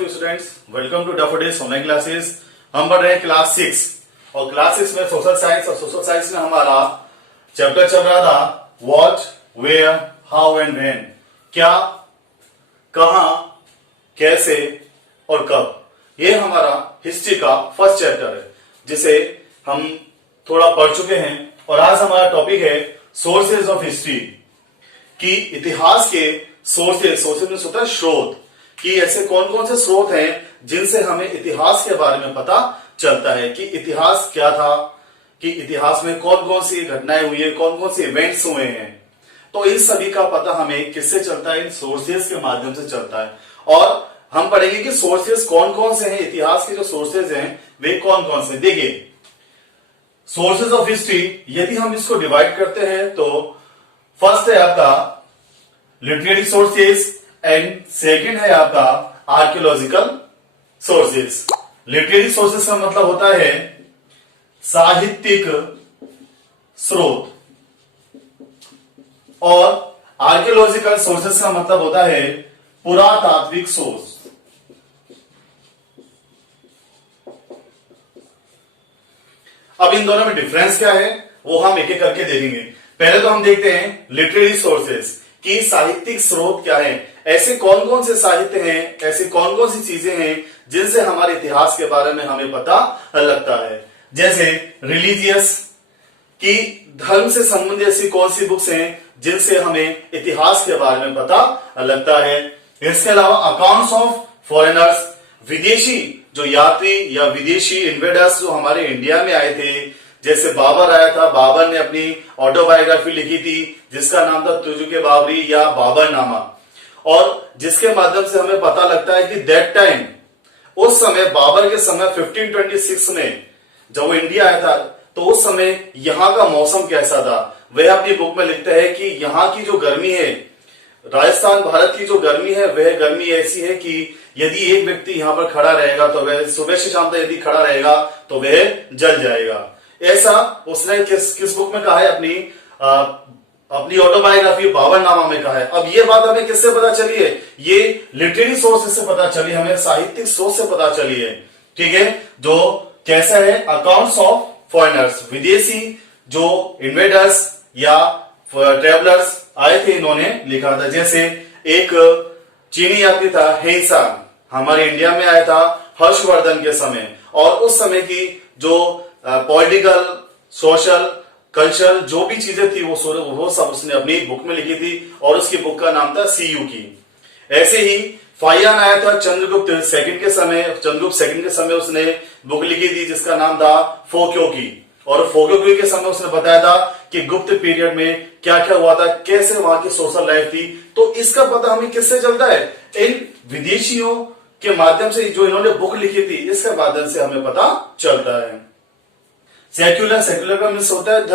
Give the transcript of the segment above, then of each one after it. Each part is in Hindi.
Of you students, welcome to Daffodils online classes. हम पढ़ रहे हैं क्लास 6 और क्लास 6 में सोशल साइंस, और सोशल साइंस में हमारा चैप्टर चल रहा था what, where, how and when. क्या, कहां, कैसे और कब। ये हमारा हिस्ट्री का फर्स्ट चैप्टर है जिसे हम थोड़ा पढ़ चुके हैं। और आज हमारा टॉपिक है सोर्सेज ऑफ हिस्ट्री, कि इतिहास के सोर्सेज में होता है स्रोत, कि ऐसे कौन कौन से स्रोत हैं जिनसे हमें इतिहास के बारे में पता चलता है कि इतिहास क्या था, कि इतिहास में कौन कौन सी घटनाएं हुई है, कौन कौन से इवेंट्स हुए हैं। तो इन सभी का पता हमें किससे चलता है? इन सोर्सेज के माध्यम से चलता है। और हम पढ़ेंगे कि सोर्सेज कौन कौन से हैं, इतिहास के जो सोर्सेज हैं वे कौन कौन से। देखिए, सोर्सेज ऑफ हिस्ट्री यदि हम इसको डिवाइड करते हैं तो फर्स्ट है आपका लिटरेरी सोर्सेज एंड सेकंड है आपका आर्कियोलॉजिकल सोर्सेज। लिटरेरी सोर्सेज का मतलब होता है साहित्यिक स्रोत, और आर्कियोलॉजिकल सोर्सेज का मतलब होता है पुरातात्विक सोर्स। अब इन दोनों में डिफरेंस क्या है वो हम एक एक करके देखेंगे। पहले तो हम देखते हैं लिटरेरी सोर्सेज की साहित्यिक स्रोत क्या है। ऐसे कौन कौन से साहित्य हैं, ऐसी कौन कौन सी चीजें हैं जिनसे हमारे इतिहास के बारे में हमें पता लगता है। जैसे रिलीजियस, की धर्म से संबंधित ऐसी कौन सी बुक्स हैं जिनसे हमें इतिहास के बारे में पता लगता है। इसके अलावा अकाउंट्स ऑफ फॉरेनर्स, विदेशी जो यात्री या विदेशी इन्वेडर्स जो हमारे इंडिया में आए थे, जैसे बाबर आया था, बाबर ने अपनी ऑटोबायोग्राफी लिखी थी जिसका नाम था तुजुक बाबरी या बाबरनामा, और जिसके माध्यम से हमें पता लगता है कि दैट टाइम, उस समय बाबर के समय 1526 में जब वो इंडिया आया था तो उस समय यहां का मौसम कैसा था। वह अपनी बुक में लिखता है कि यहाँ की जो गर्मी है, राजस्थान भारत की जो गर्मी है, वह गर्मी ऐसी है कि यदि एक व्यक्ति यहाँ पर खड़ा रहेगा तो वह सुबह से शाम तक यदि खड़ा रहेगा तो वह जल जाएगा। ऐसा उसने किस बुक में कहा है? अपनी ऑटोबायोग्राफी बाबरनामा में कहा है। अब ये बात हमें किससे पता चली है? ये लिटरेरी सोर्स से पता चली, हमें साहित्यिक सोर्स से पता चली है। ठीक है, जो कैसा है? अकाउंट्स ऑफ फॉरेनर्स, विदेशी जो इन्वेडर्स या ट्रेवलर्स आए थे, इन्होंने लिखा था। जैसे एक चीनी यात्री था हेइसांग, हमारे इंडिया में आया था हर्षवर्धन के समय, और उस समय की जो पॉलिटिकल, सोशल, कल्चर जो भी चीजें थी वो सब उसने अपनी बुक में लिखी थी, और उसकी बुक का नाम था सीयू की। ऐसे ही फाहियान आया था चंद्रगुप्त सेकंड के समय उसने बुक लिखी थी जिसका नाम था फोक्यो की, और फोक्यो के समय उसने बताया था कि गुप्त पीरियड में क्या क्या हुआ था, कैसे वहां की सोशल लाइफ थी। तो इसका पता हमें किससे चलता है? इन विदेशियों के माध्यम से, जो इन्होंने बुक लिखी थी इसके माध्यम से हमें पता चलता है। सेक्युलर का मीन्स होता है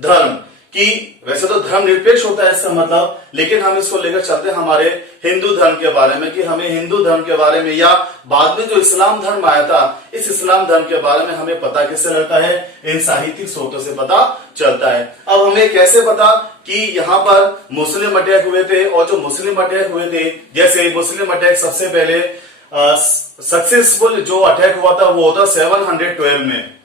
धर्म कि वैसे तो धर्म निरपेक्ष होता है इसका मतलब, लेकिन हम इसको लेकर चलते हैं हमारे हिंदू धर्म के बारे में, कि हमें हिंदू धर्म के बारे में, या बाद में जो इस्लाम धर्म आया था इस इस्लाम धर्म के बारे में हमें पता किससे लगता है? इन साहित्यिक स्रोतों से पता चलता है। अब हमें कैसे पता कि यहाँ पर मुस्लिम अटैक हुए थे, और जो मुस्लिम अटैक हुए थे, जैसे मुस्लिम अटैक सबसे पहले सक्सेसफुल जो अटैक हुआ था वो होता 712 में।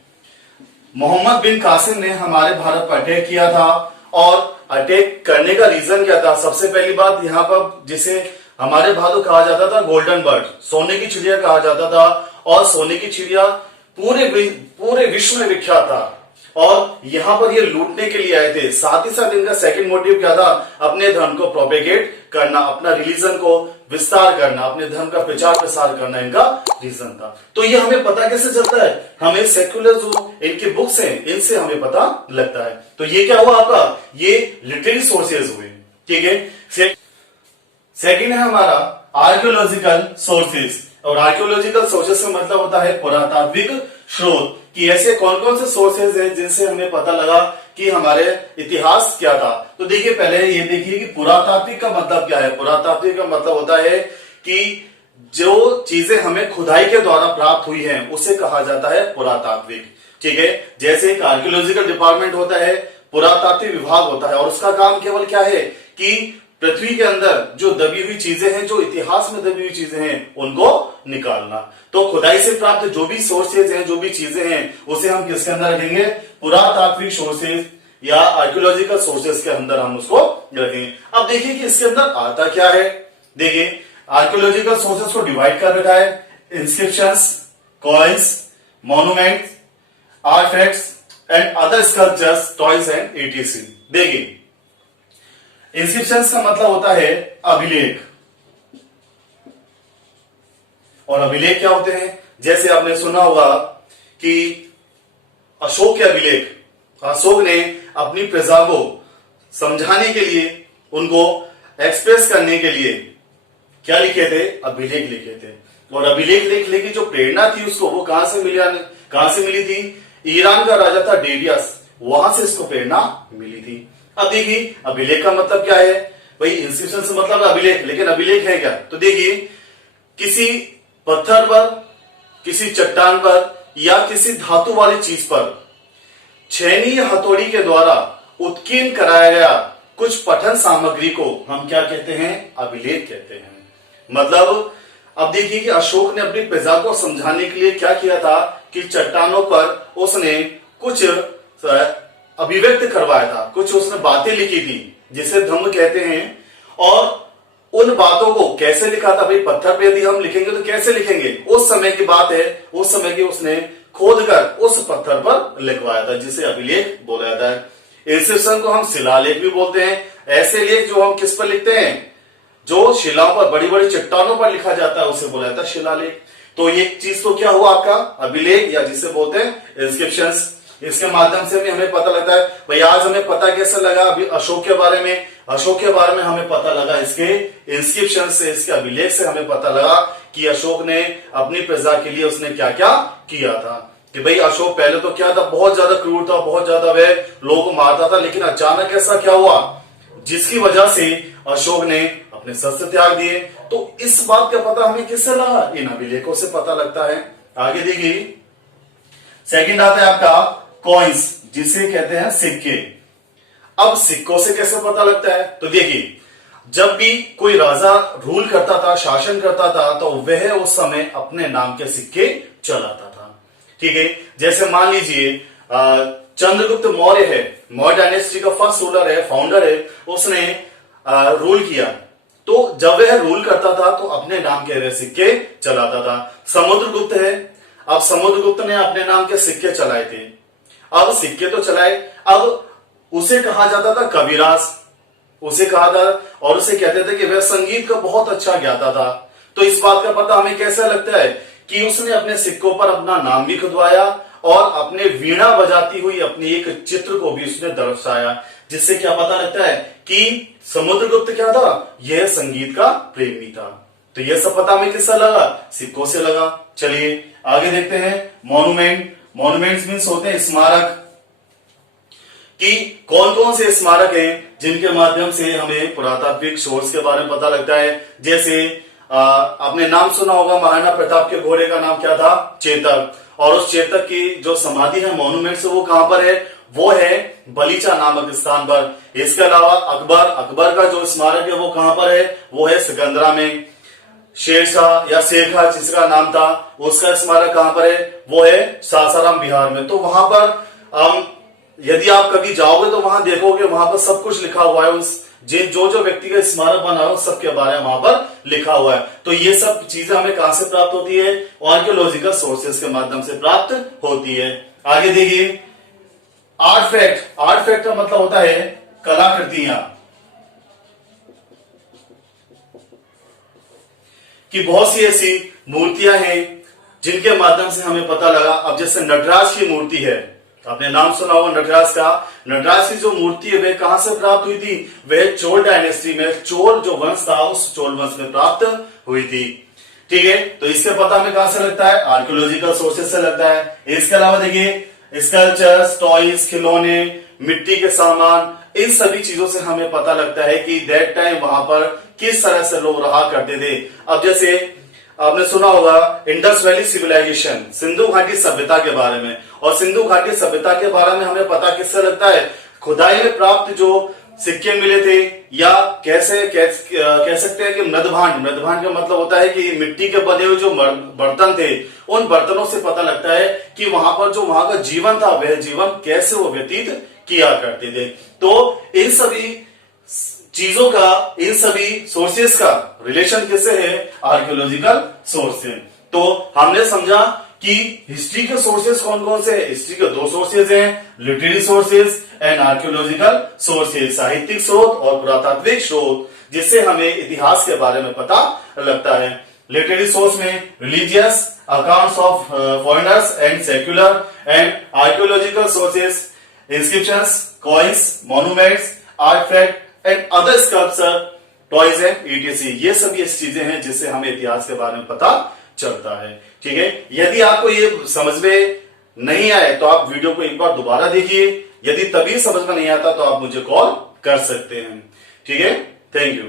मोहम्मद बिन कासिम ने हमारे भारत पर अटैक किया था, और अटैक करने का रीजन क्या था? सबसे पहली बात, यहाँ पर जिसे हमारे भारत कहा जाता था गोल्डन बर्ड, सोने की चिड़िया कहा जाता था, और सोने की चिड़िया पूरे विश्व में विख्यात था, और यहाँ पर ये लूटने के लिए आए थे। साथ ही साथ इनका सेकंड मोटिव क्या था? अपने धर्म को प्रोपेगेट करना, अपना रिलीजन को विस्तार करना, अपने धर्म का प्रचार प्रसार करना इनका रीजन था। तो ये हमें पता कैसे चलता है? हमें सेक्युलर जो इनकी बुक्स हैं इनसे हमें पता लगता है। तो ये क्या हुआ आपका? ये लिटरेरी सोर्सेज हुए। ठीक है, सेकंड है हमारा आर्कियोलॉजिकल सोर्सेज, और आर्कियोलॉजिकल सोर्सेज का मतलब होता है पुरातात्विक स्रोत, कि ऐसे कौन कौन से सोर्सेज हैं जिनसे हमें पता लगा कि हमारे इतिहास क्या था। तो देखिए, पहले ये देखिए कि पुरातात्विक का मतलब क्या है। पुरातात्विक का मतलब होता है कि जो चीजें हमें खुदाई के द्वारा प्राप्त हुई हैं उसे कहा जाता है पुरातात्विक। ठीक है, जैसे एक आर्कियोलॉजिकल डिपार्टमेंट होता है, पुरातात्विक विभाग होता है, और उसका काम केवल क्या है कि पृथ्वी के अंदर जो दबी हुई चीजें हैं, जो इतिहास में दबी हुई चीजें हैं, उनको निकालना। तो खुदाई से प्राप्त जो भी सोर्सेज हैं, जो भी चीजें हैं, उसे हम किसके अंदर रखेंगे? पुरातात्विक सोर्सेज या आर्कियोलॉजिकल सोर्सेज के अंदर हम उसको रखेंगे। अब देखिए कि इसके अंदर आता क्या है। देखिए आर्कियोलॉजिकल सोर्सेज को डिवाइड कर रखा है, inscriptions, coins, monuments, artefacts and other sculptures, toys and etc. देखिए इंस्क्रिप्शंस का मतलब होता है अभिलेख, और अभिलेख क्या होते हैं? जैसे आपने सुना होगा कि अशोक के अभिलेख, अशोक ने अपनी प्रजा को समझाने के लिए, उनको एक्सप्रेस करने के लिए क्या लिखे थे? अभिलेख लिखे थे। और अभिलेख लिखने की जो प्रेरणा थी उसको, वो कहां से मिली थी? ईरान का राजा था डेरियस, वहां से इसको प्रेरणा मिली थी। अब देखिए अभिलेख का मतलब क्या है? भाई इंस्क्रिप्शन से मतलब अभिलेख, लेकिन अभिलेख है क्या? तो देखिए किसी पत्थर पर, किसी चट्टान पर या किसी धातु वाली चीज पर छेनी या हथौड़ी के द्वारा उत्कीर्ण कराया गया कुछ पठन सामग्री को हम क्या कहते हैं? अभिलेख कहते हैं। मतलब अब देखिए कि अशोक ने अपनी प्रजा को समझाने के लिए क्या किया था कि चट्टानों पर उसने कुछ अभिव्यक्त करवाया था, कुछ उसने बातें लिखी थी जिसे धम्म कहते हैं। और उन बातों को कैसे लिखा था? भाई पत्थर पे यदि हम लिखेंगे तो कैसे लिखेंगे? उस समय की बात है, उस समय की उसने खोद कर उस पत्थर पर लिखवाया था, जिसे अभिलेख बोला जाता है। इंस्क्रिप्शन को हम शिलालेख भी बोलते हैं। ऐसे लेख जो हम किस पर लिखते हैं? जो शिलाओं पर, बड़ी बड़ी चट्टानों पर लिखा जाता है, उसे बोला जाता है शिलालेख। तो ये चीज तो क्या हुआ आपका? अभिलेख, या जिसे बोलते हैं इंस्क्रिप्शंस। इसके माध्यम से भी हमें पता लगता है। भाई आज हमें पता कैसे लगा अभी अशोक के बारे में? अशोक के बारे में हमें पता लगा इसके इंस्क्रिप्शन से, इसके अभिलेख से हमें पता लगा कि अशोक ने अपनी प्रजा के लिए उसने क्या क्या किया था। कि भाई अशोक पहले तो क्या था? बहुत ज्यादा क्रूर था, बहुत ज्यादा वह लोगों को मारता था, लेकिन अचानक ऐसा क्या हुआ जिसकी वजह से अशोक ने अपने शस्त्र त्याग दिए। तो इस बात का पता हमें किससे लगा? इन अभिलेखों से पता लगता है। आगे देखिए सेकंड आता है आपका कॉइन्स, जिसे कहते हैं सिक्के। अब सिक्कों से कैसे पता लगता है? तो देखिए जब भी कोई राजा रूल करता था, शासन करता था, तो वह उस समय अपने नाम के सिक्के चलाता था। ठीक है, जैसे मान लीजिए चंद्रगुप्त मौर्य है, मौर्य डायनेस्टी का फर्स्ट रूलर है, फाउंडर है, उसने रूल किया। तो जब वह रूल करता था तो अपने नाम के वह सिक्के चलाता था। समुद्रगुप्त है, अब समुद्रगुप्त ने अपने नाम के सिक्के चलाए थे। अब सिक्के तो चलाए, अब उसे कहा जाता था कविराज, उसे कहा था, और उसे कहते थे कि वह संगीत का बहुत अच्छा ज्ञाता था। तो इस बात का पता हमें कैसे लगता है कि उसने अपने सिक्कों पर अपना नाम भी खुदवाया और अपने वीणा बजाती हुई अपनी एक चित्र को भी उसने दर्शाया, जिससे क्या पता लगता है कि समुद्रगुप्त क्या था? यह संगीत का प्रेमी था। तो यह सब पता हमें किससे लगा? सिक्कों से लगा। चलिए आगे देखते हैं मॉन्यूमेंट। मॉन्यूमेंट्स मीन्स होते हैं स्मारक। कि कौन कौन से स्मारक हैं जिनके माध्यम से हमें पुरातात्विक सोर्स के बारे में पता लगता है। जैसे आपने नाम सुना होगा, महाराणा प्रताप के घोड़े का नाम क्या था? चेतक। और उस चेतक की जो समाधि है, मॉन्यूमेंट, वो कहां पर है? वो है बलीचा नामक स्थान पर। इसके अलावा अकबर का जो स्मारक है वो कहां पर है? वो है सिकंदरा में। शेरशाह या शेरखा जिसका नाम था, उसका स्मारक कहां पर है? वो है सासाराम बिहार में। तो वहां पर यदि आप कभी जाओगे तो वहां देखोगे, वहां पर सब कुछ लिखा हुआ है। उस जो व्यक्ति का स्मारक बना है उस सब के बारे में वहां पर लिखा हुआ है। तो ये सब चीजें हमें कहां से प्राप्त होती है? आर्कियोलॉजिकल सोर्सेस के माध्यम से प्राप्त होती है। आगे देखिए आर्टफैक्ट। आर्टफैक्ट का मतलब होता है कलाकृतियां। कि बहुत सी ऐसी मूर्तियां हैं जिनके माध्यम से हमें पता लगा। अब जैसे नटराज की मूर्ति है, आपने नाम सुना होगा नटराज का। नटराज की जो मूर्ति है वह कहां से प्राप्त हुई थी? वह चोल डायनेस्टी में, चोल जो वंश था उस चोल वंश में प्राप्त हुई थी। ठीक है, तो इसके पता हमें कहां से लगता है? आर्कियोलॉजिकल सोर्सेस से लगता है। इसके अलावा देखिए स्कल्पचर्स, टॉयज, खिलौने, मिट्टी के सामान, इन सभी चीजों से हमें पता लगता है कि दैट टाइम वहां पर किस तरह से लोग रहा करते थे। अब जैसे आपने सुना होगा इंडस वैली सिविलाइजेशन, सिंधु घाटी सभ्यता के बारे में। और सिंधु घाटी सभ्यता के बारे में हमें पता किससे लगता है? खुदाई में प्राप्त जो सिक्के मिले थे, या कैसे कह सकते हैं कि मृदभांड का मतलब होता है कि मिट्टी के बने हुए जो बर्तन थे, उन बर्तनों से पता लगता है कि वहां पर जो वहां का जीवन था, वह जीवन कैसे वो व्यतीत किया करते थे। तो इन सभी चीजों का, इन सभी सोर्सेस का रिलेशन किससे है? आर्कियोलॉजिकल सोर्स से। तो हमने समझा कि हिस्ट्री के सोर्सेस कौन कौन से हैं। हिस्ट्री के दो सोर्सेज हैं, literary sources and archaeological sources, साहित्यिक स्रोत और पुरातात्विक स्रोत, जिससे हमें इतिहास के बारे में पता लगता है। लिटरेरी सोर्स में religious accounts of foreigners and secular, and archaeological sources inscriptions, coins, monuments, artefact and other sculpture, toys and etc. ये सब ये चीजें हैं जिससे हमें इतिहास के बारे में पता चलता है। ठीक है, यदि आपको ये समझ में नहीं आए तो आप वीडियो को एक बार दोबारा देखिए। यदि तभी समझ में नहीं आता तो आप मुझे कॉल कर सकते हैं। ठीक है, थैंक यू।